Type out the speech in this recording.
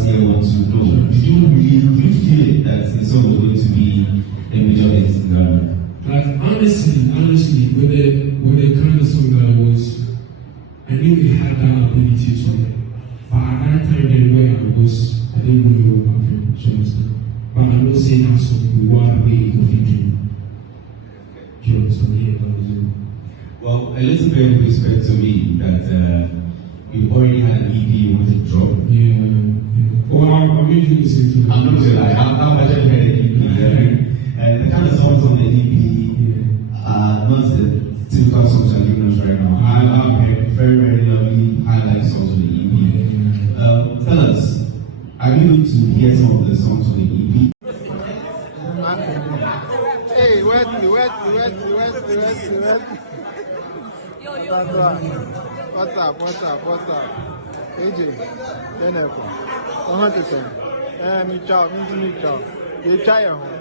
last year want to know, did you feel that the song was going to be a major hit in Ghana? Like honestly, with the kind of song that I was, I knew it had that ability to it. But at that time, anyway, I didn't really know about it, so understand. But I'm not saying that song the wild way of thinking. Do you understand? Yeah, that was it. Well, a little bit of respect to me that you already had an EP you wanted to drop. Yeah. Well, I made you listen to it. I'm not gonna lie, how much I heard the EP. The kind of songs on the EP are not the typical songs I'm giving us right now. I've heard very, very lovely highlight songs on the EP. Tell us, are you going to hear some of the songs on the EP? Hey, where's What's up? AJ, Yeneko. I want to say, me job. You try your home.